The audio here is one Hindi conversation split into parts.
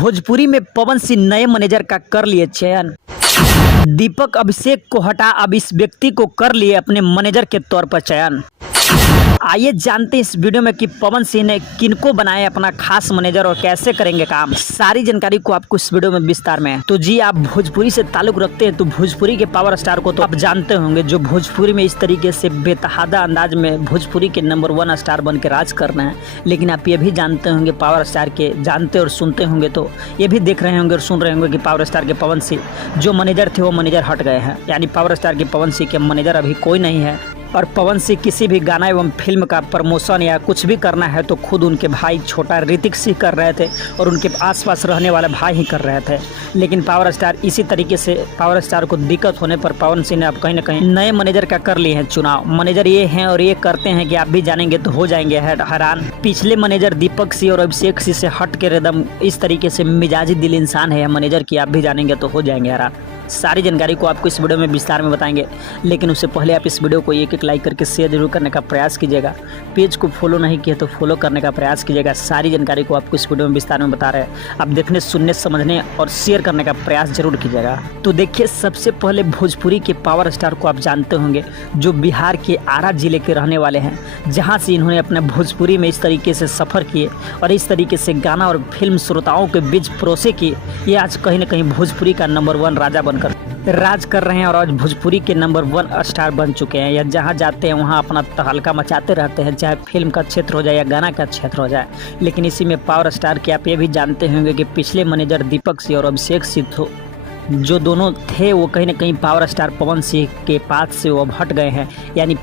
भोजपुरी में पवन सिंह नए मैनेजर का कर लिए चयन। दीपक अभिषेक को हटा अब इस व्यक्ति को कर लिए अपने मैनेजर के तौर पर चयन। आइए जानते हैं इस वीडियो में कि पवन सिंह ने किनको बनाया अपना खास मैनेजर और कैसे करेंगे काम। सारी जानकारी को आपको इस वीडियो में विस्तार में। तो जी, आप भोजपुरी से ताल्लुक रखते हैं तो भोजपुरी के पावर स्टार को तो आप जानते होंगे, जो भोजपुरी में इस तरीके से बेतहादा अंदाज में भोजपुरी के नंबर 1 स्टार बन के राज करना है। लेकिन आप ये भी जानते होंगे, पावर स्टार के जानते और सुनते होंगे तो ये भी देख रहे होंगे और सुन रहे होंगे कि पावर स्टार के पवन सिंह जो मैनेजर थे वो मैनेजर हट गए हैं। यानी पावर स्टार के पवन सिंह के मैनेजर अभी कोई नहीं है। और पवन सिंह किसी भी गाना एवं फिल्म का प्रमोशन या कुछ भी करना है तो खुद उनके भाई छोटा ऋतिक सिंह कर रहे थे और उनके आसपास रहने वाले भाई ही कर रहे थे। लेकिन पावर स्टार इसी तरीके से पावर स्टार को दिक्कत होने पर पवन सिंह ने अब कहीं ना कहीं नए मैनेजर का कर लिए हैं चुनाव। मैनेजर ये हैं और ये करते हैं कि आप भी जानेंगे तो हो जाएंगे हैरान। पिछले मैनेजर दीपक सिंह और अभिषेक सिंह से हट के एकदम इस तरीके से मिजाजी दिल इंसान है मैनेजर की, आप भी जानेंगे तो हो जाएंगे हैरान। सारी जानकारी को आपको इस वीडियो में विस्तार में बताएंगे, लेकिन उससे पहले आप इस वीडियो को एक लाइक करके शेयर जरूर करने का प्रयास कीजिएगा। पेज को फॉलो नहीं किया तो फॉलो करने का प्रयास कीजिएगा। सारी जानकारी को आपको इस वीडियो में विस्तार में बता रहे हैं, आप देखने सुनने समझने और शेयर करने का प्रयास जरूर कीजिएगा। तो देखिए, सबसे पहले भोजपुरी के पावर स्टार को आप जानते होंगे, जो बिहार के आरा जिले के रहने वाले हैं, जहाँ से इन्होंने अपने भोजपुरी में इस तरीके से सफ़र किए और इस तरीके से गाना और फिल्म श्रोताओं के बीच परोसे किए। ये आज कहीं ना कहीं भोजपुरी का नंबर 1 राजा बनकर राज कर रहे हैं और आज भोजपुरी के नंबर 1 स्टार बन चुके हैं। या जहां जाते हैं वहां अपना तहलका मचाते रहते हैं, चाहे फिल्म का क्षेत्र हो जाए या गाना का क्षेत्र हो जाए। लेकिन इसी में पावर स्टार के आप ये भी जानते होंगे कि पिछले मैनेजर दीपक सिंह और अभिषेक सिंह जो दोनों थे वो कहीं ना कहीं पावर स्टार पवन सिंह के पास से वो अब हट गए हैं। यानी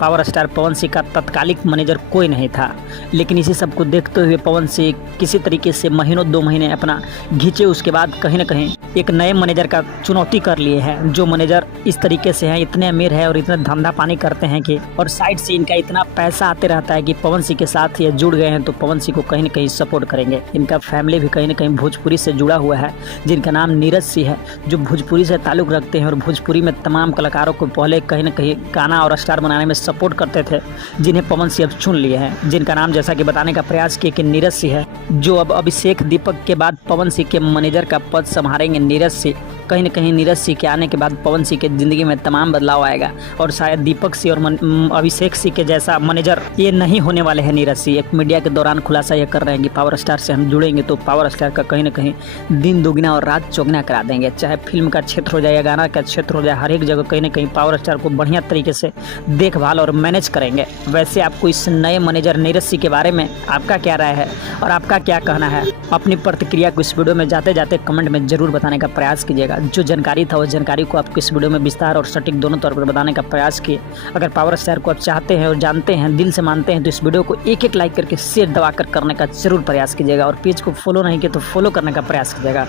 पावर स्टार पवन सिंह का तत्कालिक मैनेजर कोई नहीं था। लेकिन इसी सब को देखते हुए पवन सिंह किसी तरीके से महीनों 2 महीने अपना घींचे, उसके बाद कहीं ना कहीं एक नए मैनेजर का चुनौती कर लिए हैं। जो मैनेजर इस तरीके से हैं, इतने अमीर है और इतना धंधा पानी करते हैं कि और साइड से इनका इतना पैसा आते रहता है कि पवन सिंह के साथ ये जुड़ गए हैं तो पवन सिंह को कहीं ना कहीं सपोर्ट करेंगे। इनका फैमिली भी कहीं ना कहीं भोजपुरी से जुड़ा हुआ है, जिनका नाम नीरज सिंह है, जो भोजपुरी से ताल्लुक़ रखते हैं और भोजपुरी में तमाम कलाकारों को पहले कहीं ना कहीं गाना और स्टार बनाने में सपोर्ट करते थे, जिन्हें पवन सिंह अब चुन लिए हैं। जिनका नाम जैसा कि बताने का प्रयास किए कि नीरज सिंह है, जो अब अभिषेक दीपक के बाद पवन सिंह के मैनेजर का पद संभालेंगे। नीरज सिंह कहीं ना कहीं नीरज सिंह के आने के बाद पवन सिंह के ज़िंदगी में तमाम बदलाव आएगा और शायद दीपक सिंह और अभिषेक सिंह के जैसा मैनेजर ये नहीं होने वाले हैं नीरज सिंह। एक मीडिया के दौरान खुलासा ये कर रहे हैं कि पावर स्टार से हम जुड़ेंगे तो पावर स्टार का कहीं ना कहीं दिन दुगना और रात चौगुना करा देंगे। चाहे फिल्म का क्षेत्र हो जाए या गाना का क्षेत्र हो जाए, हर एक जगह कहीं ना कहीं पावर स्टार को बढ़िया तरीके से देखभाल और मैनेज करेंगे। वैसे आपको इस नए मैनेजर नीरज सिंह के बारे में आपका क्या राय है और आपका क्या कहना है? अपनी प्रतिक्रिया को इस वीडियो में जाते जाते कमेंट में जरूर बताने का प्रयास कीजिएगा। जो जानकारी था उस जानकारी को आपको इस वीडियो में विस्तार और सटीक दोनों तौर पर बताने का प्रयास किए। अगर पावर स्टार को आप चाहते हैं और जानते हैं, दिल से मानते हैं, तो इस वीडियो को एक लाइक करके शेयर दबाकर करने का जरूर प्रयास कीजिएगा और पेज को फॉलो नहीं किया तो फॉलो करने का प्रयास कीजिएगा।